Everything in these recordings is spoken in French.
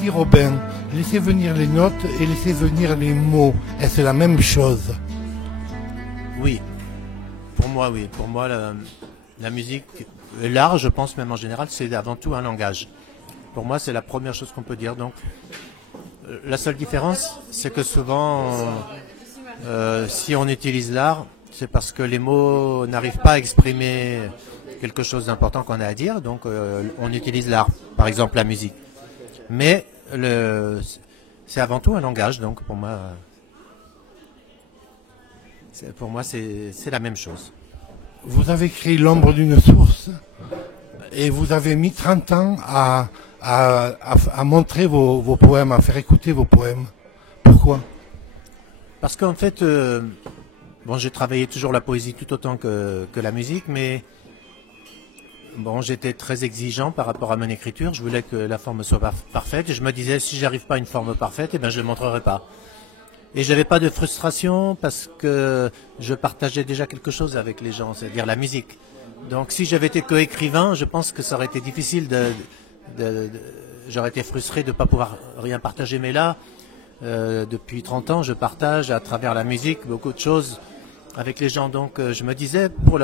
Titi Robin, laissez venir les notes et laissez venir les mots. Est-ce la même chose? Oui, pour moi, oui. Pour moi, la musique, l'art, je pense même en général, c'est avant tout un langage. Pour moi, c'est la première chose qu'on peut dire. Donc, la seule différence, c'est que souvent, si on utilise l'art, c'est parce que les mots n'arrivent pas à exprimer quelque chose d'important qu'on a à dire. Donc, on utilise l'art, par exemple la musique. Mais c'est avant tout un langage. Donc, pour moi, c'est la même chose. Vous avez écrit L'ombre d'une source et vous avez mis 30 ans à montrer vos poèmes, à faire écouter vos poèmes. Pourquoi? Parce qu'en fait, bon, j'ai travaillé toujours la poésie tout autant que la musique, mais bon, j'étais très exigeant par rapport à mon écriture. Je voulais que la forme soit parfaite. Et je me disais, si j'arrive pas à une forme parfaite, eh ben, je ne le montrerai pas. Et j'avais pas de frustration parce que je partageais déjà quelque chose avec les gens, c'est-à-dire la musique. Donc, si j'avais été coécrivain, je pense que ça aurait été difficile j'aurais été frustré de ne pas pouvoir rien partager. Mais là, depuis 30 ans, je partage à travers la musique beaucoup de choses avec les gens. Donc, je me disais, pour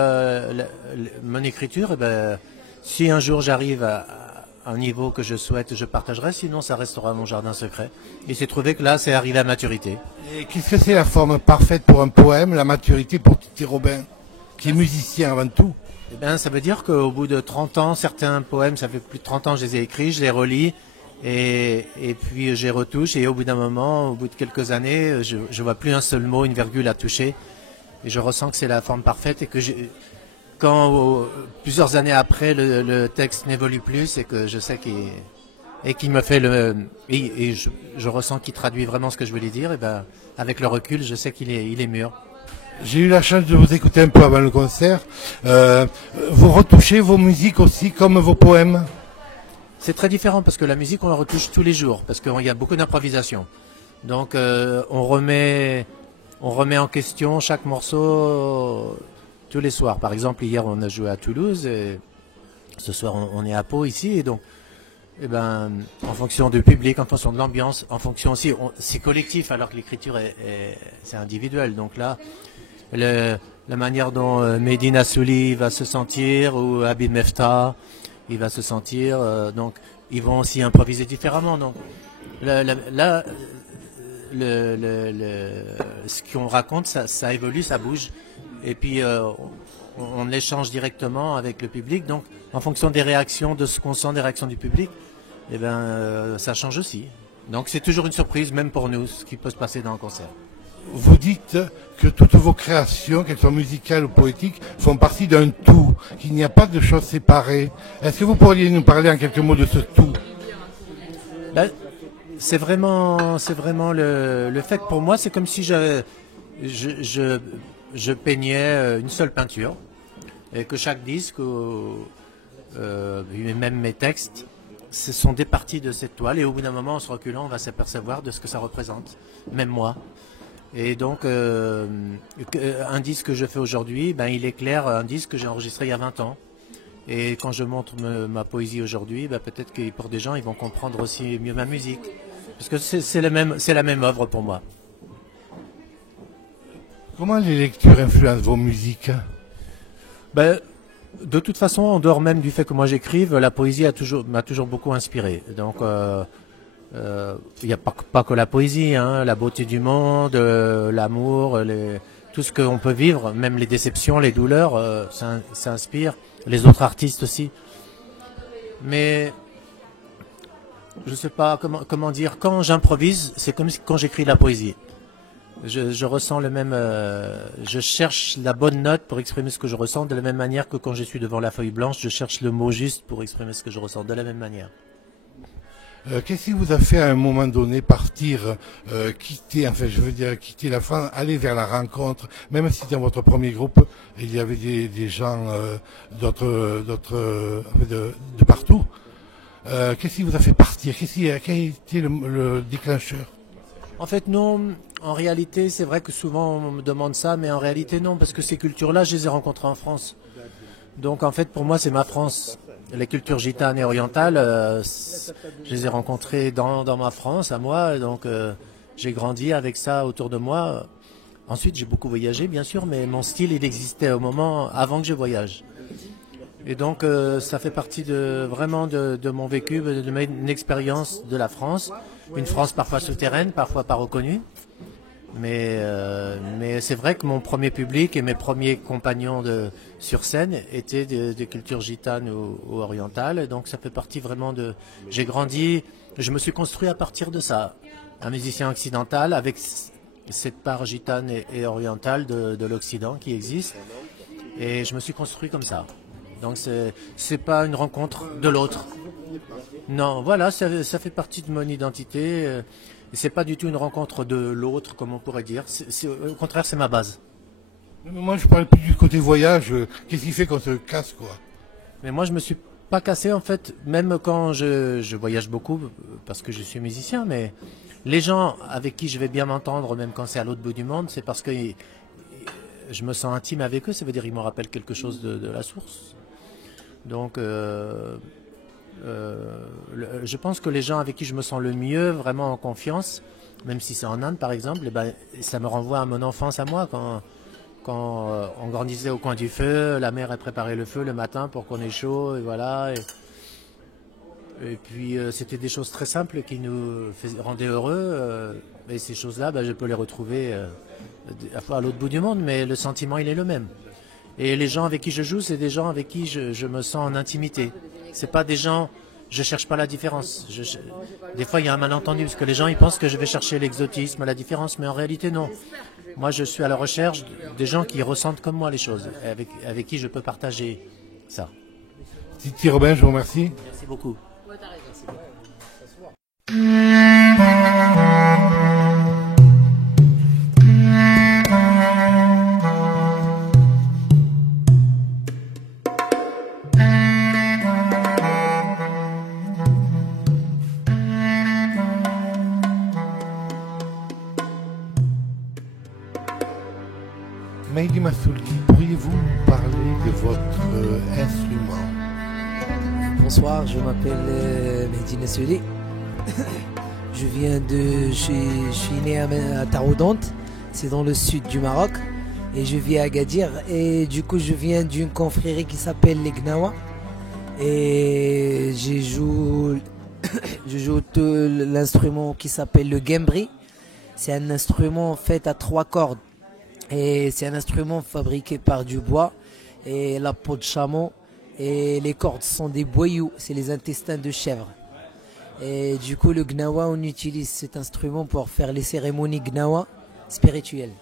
mon écriture, eh ben, si un jour j'arrive à un niveau que je souhaite, je partagerai. Sinon, ça restera mon jardin secret. Et c'est trouvé que là, c'est arrivé à maturité. Et qu'est-ce que c'est la forme parfaite pour un poème, la maturité pour Titi Robin, qui est musicien avant tout? Eh bien, ça veut dire qu'au bout de 30 ans, certains poèmes, ça fait plus de 30 ans que je les ai écrits, je les relis, et puis j'y retouche, et au bout d'un moment, au bout de quelques années, je vois plus un seul mot, une virgule à toucher, et je ressens que c'est la forme parfaite, et que quand plusieurs années après, le texte n'évolue plus, c'est que je sais qu'il me fait je ressens qu'il traduit vraiment ce que je voulais dire, et ben, avec le recul, je sais qu'il est mûr. J'ai eu la chance de vous écouter un peu avant le concert. Vous retouchez vos musiques aussi comme vos poèmes? C'est très différent parce que la musique, on la retouche tous les jours, parce qu'il y a beaucoup d'improvisation. Donc, on remet en question chaque morceau tous les soirs. Par exemple, hier, on a joué à Toulouse, et ce soir, on est à Pau ici, et donc, eh ben, en fonction du public, en fonction de l'ambiance, en fonction aussi, c'est collectif, alors que l'écriture c'est individuel. Donc là, la manière dont Medina Souli va se sentir, ou Habib Mefta, il va se sentir, donc ils vont aussi improviser différemment. Donc là, ce qu'on raconte, ça évolue, ça bouge, et puis on échange directement avec le public. Donc en fonction des réactions, de ce qu'on sent, des réactions du public, eh ben ça change aussi. Donc c'est toujours une surprise, même pour nous, ce qui peut se passer dans un concert. Vous dites que toutes vos créations, qu'elles soient musicales ou poétiques, font partie d'un tout, qu'il n'y a pas de choses séparées. Est-ce que vous pourriez nous parler en quelques mots de ce tout? Ben, c'est vraiment le fait que pour moi, c'est comme si je peignais une seule peinture, et que chaque disque, même mes textes, ce sont des parties de cette toile, et au bout d'un moment, en se reculant, on va s'apercevoir de ce que ça représente, même moi. Et donc, un disque que je fais aujourd'hui, ben, il éclaire un disque que j'ai enregistré il y a 20 ans. Et quand je montre ma poésie aujourd'hui, ben, peut-être que pour des gens, ils vont comprendre aussi mieux ma musique. Parce que c'est la même œuvre pour moi. Comment les lectures influencent vos musiques? Ben, de toute façon, en dehors même du fait que moi j'écrive, la poésie m'a toujours beaucoup inspiré. Donc, il n'y a pas que la poésie, hein, la beauté du monde, l'amour, tout ce qu'on peut vivre, même les déceptions, les douleurs, ça inspire. Les autres artistes aussi. Mais je ne sais pas comment dire. Quand j'improvise, c'est comme quand j'écris la poésie. Je ressens le même. Je cherche la bonne note pour exprimer ce que je ressens, de la même manière que quand je suis devant la feuille blanche, je cherche le mot juste pour exprimer ce que je ressens, de la même manière. Qu'est-ce qui vous a fait à un moment donné partir, quitter la France, aller vers la rencontre, même si dans votre premier groupe, il y avait des gens de partout. Qu'est-ce qui vous a fait partir? Quel a été le déclencheur? En fait, non. En réalité, c'est vrai que souvent on me demande ça, mais en réalité non, parce que ces cultures-là, je les ai rencontrées en France. Donc en fait, pour moi, c'est ma France. les cultures gitanes et orientales, je les ai rencontrées dans ma France, à moi, donc j'ai grandi avec ça autour de moi. Ensuite, j'ai beaucoup voyagé, bien sûr, mais mon style, il existait au moment avant que je voyage. Et donc, ça fait partie vraiment de mon vécu, de mon expérience de la France. Une France parfois souterraine, parfois pas reconnue. Mais c'est vrai que mon premier public et mes premiers compagnons sur scène étaient de culture gitane ou orientale. Et donc, ça fait partie vraiment de... J'ai grandi, je me suis construit à partir de ça. Un musicien occidental avec cette part gitane et orientale de l'Occident qui existe. Et je me suis construit comme ça. Donc c'est pas une rencontre de l'autre. Non, voilà, ça fait partie de mon identité. C'est pas du tout une rencontre de l'autre, comme on pourrait dire. Au contraire, c'est ma base. Moi, je parle plus du côté voyage. Qu'est-ce qui fait qu'on se casse, quoi? Mais moi, je me suis pas cassé, en fait, même quand je voyage beaucoup, parce que je suis musicien, mais les gens avec qui je vais bien m'entendre, même quand c'est à l'autre bout du monde, c'est parce que je me sens intime avec eux, ça veut dire qu'ils me rappellent quelque chose de la source. Donc, je pense que les gens avec qui je me sens le mieux, vraiment en confiance, même si c'est en Inde par exemple, eh ben, ça me renvoie à mon enfance à moi, quand on grandissait au coin du feu, la mère elle préparait le feu le matin pour qu'on ait chaud, et voilà. Et puis c'était des choses très simples qui nous rendaient heureux, et ces choses-là, ben, je peux les retrouver à l'autre bout du monde, mais le sentiment il est le même. Et les gens avec qui je joue, c'est des gens avec qui je me sens en intimité. C'est pas des gens, je cherche pas la différence. Des fois, il y a un malentendu parce que les gens ils pensent que je vais chercher l'exotisme, la différence, mais en réalité non. Moi, je suis à la recherche des gens qui ressentent comme moi les choses, avec qui je peux partager ça. Titi Robin, je vous remercie. Merci beaucoup. Maïli Massouli, pourriez-vous nous parler de votre instrument? Bonsoir, je m'appelle Mehdi Nassouli. Je suis né à Taroudante, c'est dans le sud du Maroc, et je vis à Agadir. Et du coup, je viens d'une confrérie qui s'appelle les Gnawa. Et je joue l'instrument qui s'appelle le gembri. C'est un instrument fait à 3 cordes. Et c'est un instrument fabriqué par du bois et la peau de chameau. Et les cordes sont des boyaux, c'est les intestins de chèvre. Et du coup, le gnawa, on utilise cet instrument pour faire les cérémonies gnawa spirituelles.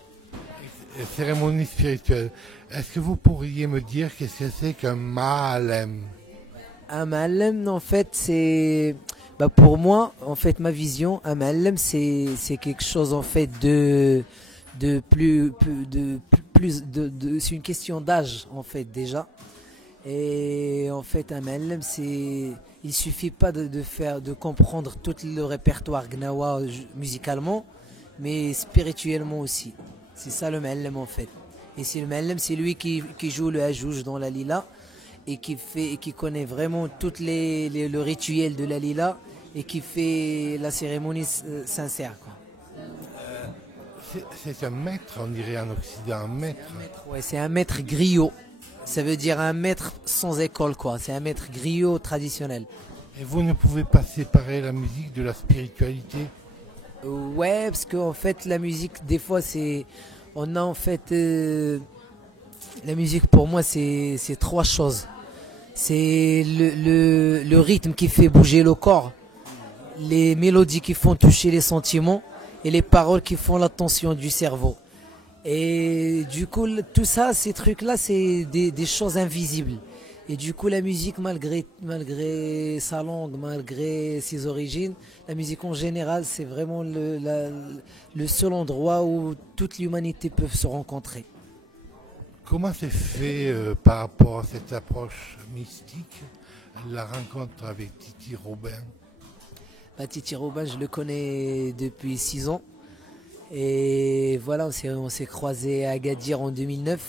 Cérémonie spirituelle. Est-ce que vous pourriez me dire qu'est-ce que c'est qu'un ma'alem? Un ma'alem, en fait, c'est... pour moi, en fait, ma vision, un ma'alem, c'est quelque chose, en fait, c'est une question d'âge, en fait, déjà. Et en fait, un ma'alem, il suffit pas de comprendre tout le répertoire gnawa musicalement, mais spirituellement aussi. C'est ça le ma'alem, en fait. Et c'est le ma'alem, c'est lui qui joue le hajouj dans la lila et qui connaît vraiment le rituel de la lila et qui fait la cérémonie sincère, quoi. C'est un maître, on dirait en Occident, un maître. Ouais, c'est un maître griot. Ça veut dire un maître sans école, quoi. C'est un maître griot traditionnel. Et vous ne pouvez pas séparer la musique de la spiritualité? Ouais, parce qu'en fait, la musique, des fois, on a en fait... la musique, pour moi, c'est 3 choses. C'est le rythme qui fait bouger le corps, les mélodies qui font toucher les sentiments, et les paroles qui font la tension du cerveau. Et du coup, tout ça, ces trucs-là, c'est des choses invisibles. Et du coup, la musique, malgré sa langue, malgré ses origines, la musique en général, c'est vraiment le seul endroit où toute l'humanité peut se rencontrer. Comment c'est fait par rapport à cette approche mystique, la rencontre avec Titi Robin? Titi Robin, je le connais depuis 6 ans. Et voilà, on s'est croisés à Agadir en 2009.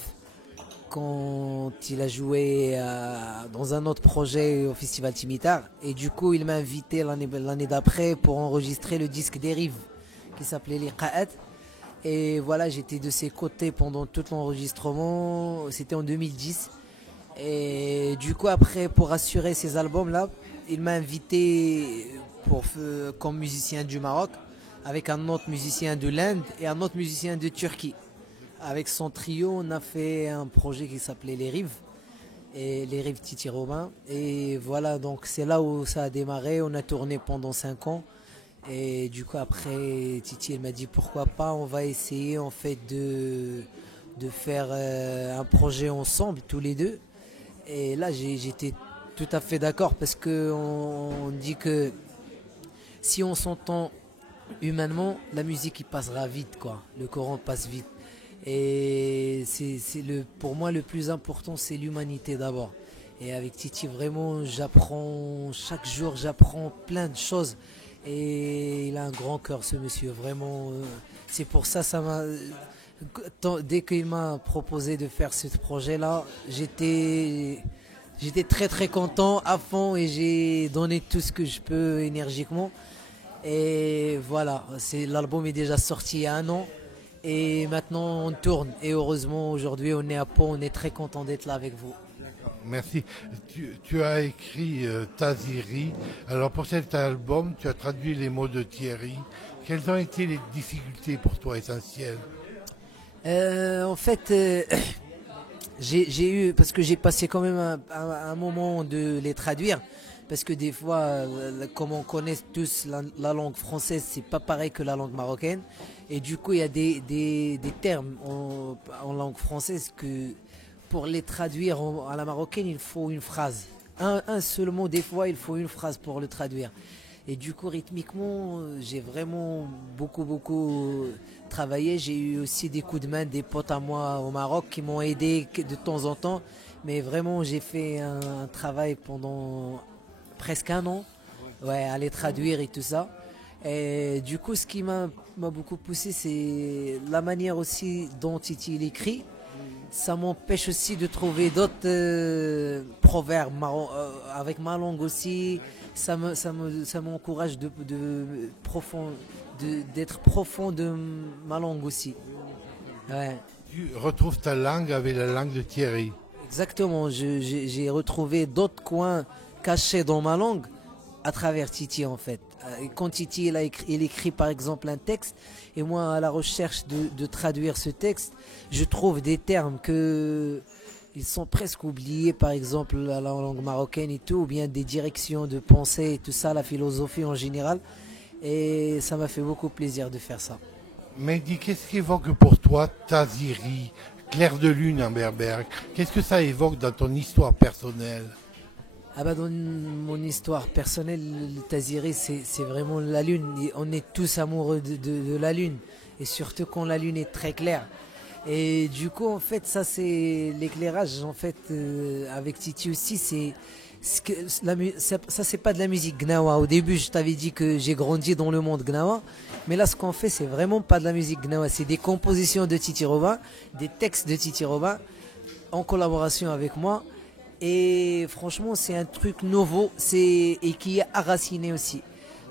quand il a joué dans un autre projet au Festival Timitar. Et du coup, il m'a invité l'année d'après pour enregistrer le disque des Rives qui s'appelait Les Qa'ad. Et voilà, j'étais de ses côtés pendant tout l'enregistrement. C'était en 2010. Et du coup, après, pour assurer ces albums-là, il m'a invité comme musicien du Maroc, avec un autre musicien de l'Inde et un autre musicien de Turquie. Avec son trio, on a fait un projet qui s'appelait Les Rives, et Les Rives Titi Robin. Et voilà, donc c'est là où ça a démarré. On a tourné pendant 5 ans. Et du coup, après, Titi, elle m'a dit pourquoi pas, on va essayer en fait de faire un projet ensemble, tous les deux. Et là, j'étais tout à fait d'accord parce qu'on dit que si on s'entend humainement, la musique il passera vite, quoi. Le Coran passe vite. Et pour moi, le plus important, c'est l'humanité d'abord. Et avec Titi, vraiment, chaque jour, j'apprends plein de choses. Et il a un grand cœur, ce monsieur, vraiment. C'est pour ça, dès qu'il m'a proposé de faire ce projet-là, j'étais très très content, à fond, et j'ai donné tout ce que je peux énergiquement. Et voilà, l'album est déjà sorti il y a 1 an. Et maintenant on tourne. Et heureusement aujourd'hui on est à Pau, on est très content d'être là avec vous. Merci. Tu as écrit Taziri. Alors pour cet album, tu as traduit les mots de Thierry. Quelles ont été les difficultés pour toi essentielles? En fait, j'ai eu, parce que j'ai passé quand même un moment de les traduire. Parce que des fois, comme on connaît tous la langue française, c'est pas pareil que la langue marocaine. Et du coup, il y a des termes en langue française que pour les traduire à la marocaine, il faut une phrase. Un seul mot, des fois, il faut une phrase pour le traduire. Et du coup, rythmiquement, j'ai vraiment beaucoup travaillé. J'ai eu aussi des coups de main des potes à moi au Maroc qui m'ont aidé de temps en temps. Mais vraiment, j'ai fait un travail pendant presque 1 an, à les traduire et tout ça. Et du coup, ce qui m'a beaucoup poussé, c'est la manière aussi dont Titi il écrit. Ça m'empêche aussi de trouver d'autres proverbes avec ma langue aussi. Ça m'encourage d'être profond de ma langue aussi. Ouais. Tu retrouves ta langue avec la langue de Thierry. Exactement, j'ai retrouvé d'autres coins cachés dans ma langue à travers Titi en fait. Quand Titi il écrit par exemple un texte, et moi à la recherche de traduire ce texte, je trouve des termes ils sont presque oubliés, par exemple la langue marocaine et tout, ou bien des directions de pensée et tout ça, la philosophie en général. Et ça m'a fait beaucoup plaisir de faire ça. Mais dis, qu'est-ce qu'évoque pour toi Taziri, clair de lune en berbère? Qu'est-ce que ça évoque dans ton histoire personnelle? Dans mon histoire personnelle, le Taziri, c'est vraiment la lune. Et on est tous amoureux de la lune. Et surtout quand la lune est très claire. Et du coup, en fait, ça, c'est l'éclairage. En fait, avec Titi aussi, ça, c'est pas de la musique Gnawa. Au début, je t'avais dit que j'ai grandi dans le monde Gnawa. Mais là, ce qu'on fait, c'est vraiment pas de la musique Gnawa. C'est des compositions de Titi Robin, des textes de Titi Robin, en collaboration avec moi. Et franchement, c'est un truc nouveau et qui est enraciné aussi.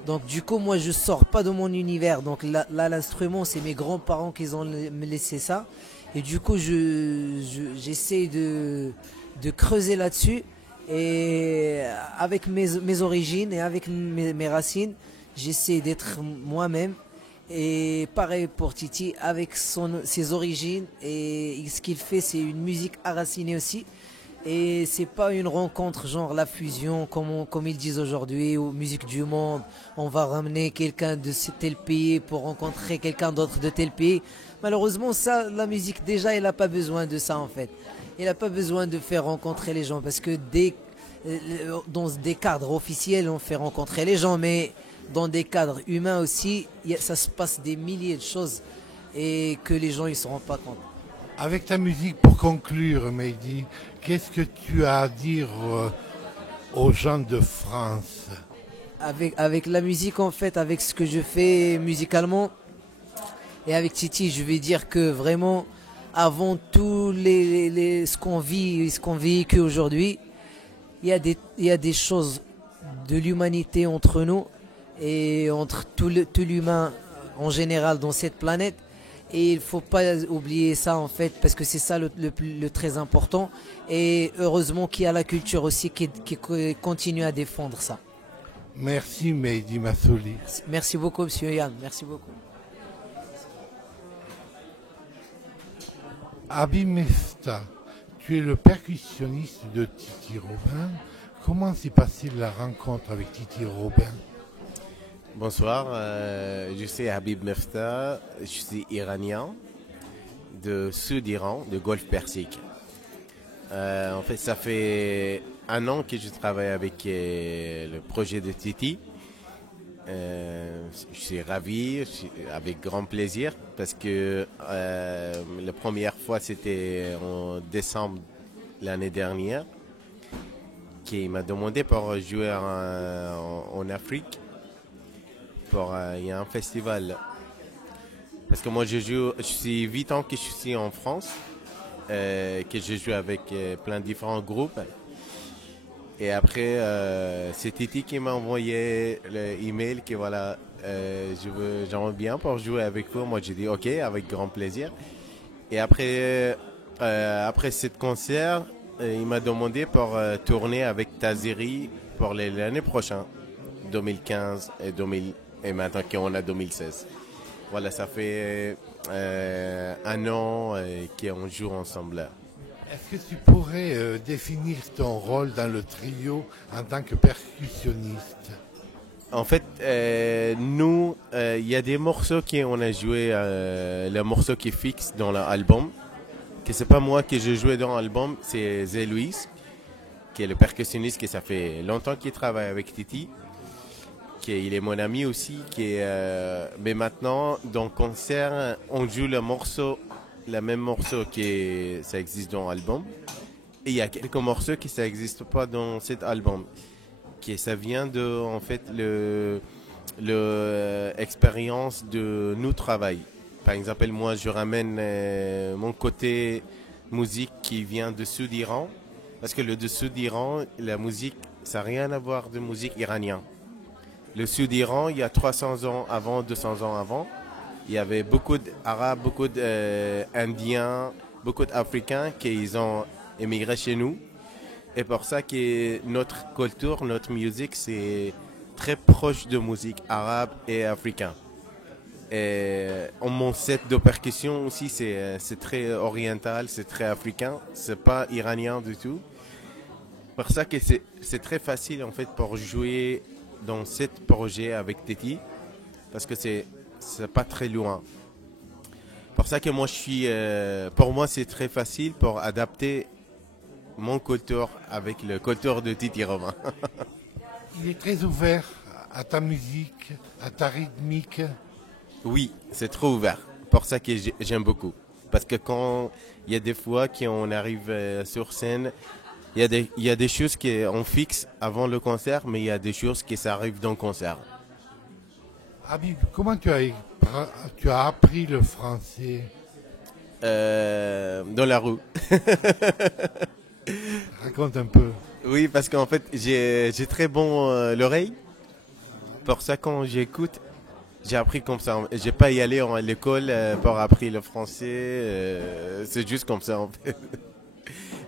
Donc du coup, moi, je sors pas de mon univers. Donc là, l'instrument, c'est mes grands-parents qui ont me laissé ça. Et du coup, j'essaie de creuser là-dessus. Et avec mes origines et avec mes racines, j'essaie d'être moi-même. Et pareil pour Titi, avec ses origines. Et ce qu'il fait, c'est une musique enracinée aussi. Et c'est pas une rencontre genre la fusion comme ils disent aujourd'hui, ou musique du monde, on va ramener quelqu'un de tel pays pour rencontrer quelqu'un d'autre de tel pays. Malheureusement, ça, la musique déjà, elle n'a pas besoin de ça en fait. Elle n'a pas besoin de faire rencontrer les gens parce que dans des cadres officiels, on fait rencontrer les gens, mais dans des cadres humains aussi, ça se passe des milliers de choses et que les gens ils se rendent pas compte. Avec ta musique, pour conclure, Mehdi, qu'est-ce que tu as à dire aux gens de France? Avec la musique, en fait, avec ce que je fais musicalement, et avec Titi, je vais dire que vraiment, avant tout ce qu'on vit, ce qu'on véhicule aujourd'hui. Il y a des choses de l'humanité entre nous et entre tout l'humain en général dans cette planète. Et il ne faut pas oublier ça en fait, parce que c'est ça le très important. Et heureusement qu'il y a la culture aussi qui continue à défendre ça. Merci Mehdi Massouli. Merci beaucoup Monsieur Yann, merci beaucoup. Habib Mefta, tu es le percussionniste de Titi Robin. Comment s'est passée la rencontre avec Titi Robin? Bonsoir, je suis Habib Mefta, je suis iranien de sud Iran, de Golfe Persique. En fait, ça fait 1 an que je travaille avec le projet de Titi. Je suis ravi, avec grand plaisir, parce que la première fois c'était en décembre l'année dernière, qui m'a demandé pour jouer en Afrique. Il y a un festival. Parce que moi, je suis 8 ans que je suis en France, que je joue avec plein de différents groupes. Et après, c'est Titi qui m'a envoyé l'email que voilà, j'aimerais bien pour jouer avec vous. Moi, j'ai dit OK, avec grand plaisir. Et après ce concert, il m'a demandé pour tourner avec Taziri pour l'année prochaine, 2015 et maintenant qu'on a 2016. Voilà, ça fait 1 an qu'on joue ensemble. Est-ce que tu pourrais définir ton rôle dans le trio en tant que percussionniste? En fait, nous, il y a des morceaux qu'on a joués, le morceau qui est fixe dans l'album, que c'est pas moi qui j'ai joué dans l'album, c'est Zé Louis, qui est le percussionniste, qui ça fait longtemps qu'il travaille avec Titi. Il est mon ami aussi, mais maintenant, dans le concert, on joue le même morceau qui ça existe dans l'album. Et il y a quelques morceaux qui ça n'existe pas dans cet album. Ça vient de, en fait, l'expérience de nous travail. Par exemple, moi, je ramène mon côté musique qui vient du sud d'Iran. Parce que le sud d'Iran, la musique, ça n'a rien à voir de musique iranienne. Le sud d'Iran, il y a 300 ans avant, 200 ans avant, il y avait beaucoup d'Arabes, beaucoup d'Indiens, beaucoup d'Africains qui ont émigré chez nous. Et pour ça que notre culture, notre musique, c'est très proche de musique arabe et africaine. Et mon set de percussion aussi, c'est très oriental, c'est très africain, c'est pas iranien du tout. Pour ça que c'est très facile en fait pour jouer dans ce projet avec Titi, parce que c'est pas très loin. Pour ça que moi pour moi c'est très facile pour adapter mon culture avec le culture de Titi Robin. Il est très ouvert à ta musique, à ta rythmique. Oui, c'est trop ouvert. Pour ça que j'aime beaucoup. Parce que quand il y a des fois qu'on arrive sur scène, il y a des choses qu'on fixe avant le concert, mais il y a des choses qui s'arrivent dans le concert. Habib, comment tu as appris le français? Dans la rue. Raconte un peu. Oui, parce qu'en fait, j'ai très bon l'oreille. Pour ça, quand j'écoute, j'ai appris comme ça. J'ai pas y aller à l'école pour apprendre le français. C'est juste comme ça, en fait.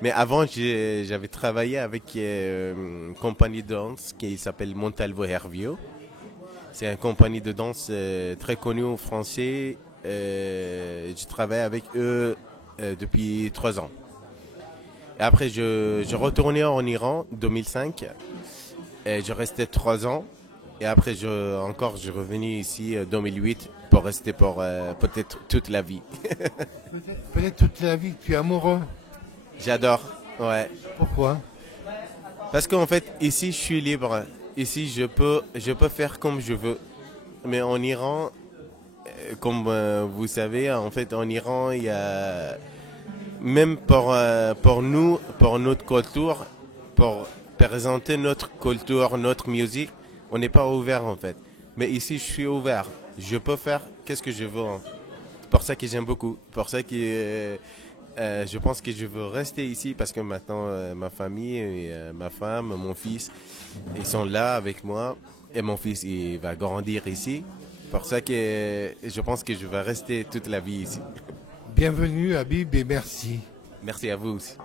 Mais avant, j'avais travaillé avec une compagnie de danse qui s'appelle Montalvo Hervio. C'est une compagnie de danse très connue en français. Je travaille avec eux depuis 3 ans. Et après, je retournais en Iran en 2005. Et je restais 3 ans. Et après, je revenais ici en 2008 pour rester pour peut-être toute la vie. Peut-être toute la vie, tu es amoureux? J'adore, ouais. Pourquoi? Parce qu'en fait, ici, je suis libre. Ici, je peux faire comme je veux. Mais en Iran, comme vous savez, en fait, en Iran, il y a... Même pour nous, pour notre culture, pour présenter notre culture, notre musique, on n'est pas ouvert, en fait. Mais ici, je suis ouvert. Je peux faire qu'est-ce que je veux. pour ça que j'aime beaucoup. Pour ça que je pense que je veux rester ici parce que maintenant ma famille, et, ma femme, mon fils, ils sont là avec moi et mon fils il va grandir ici. Pour ça que je pense que je vais rester toute la vie ici. Bienvenue Habib et merci. Merci à vous aussi.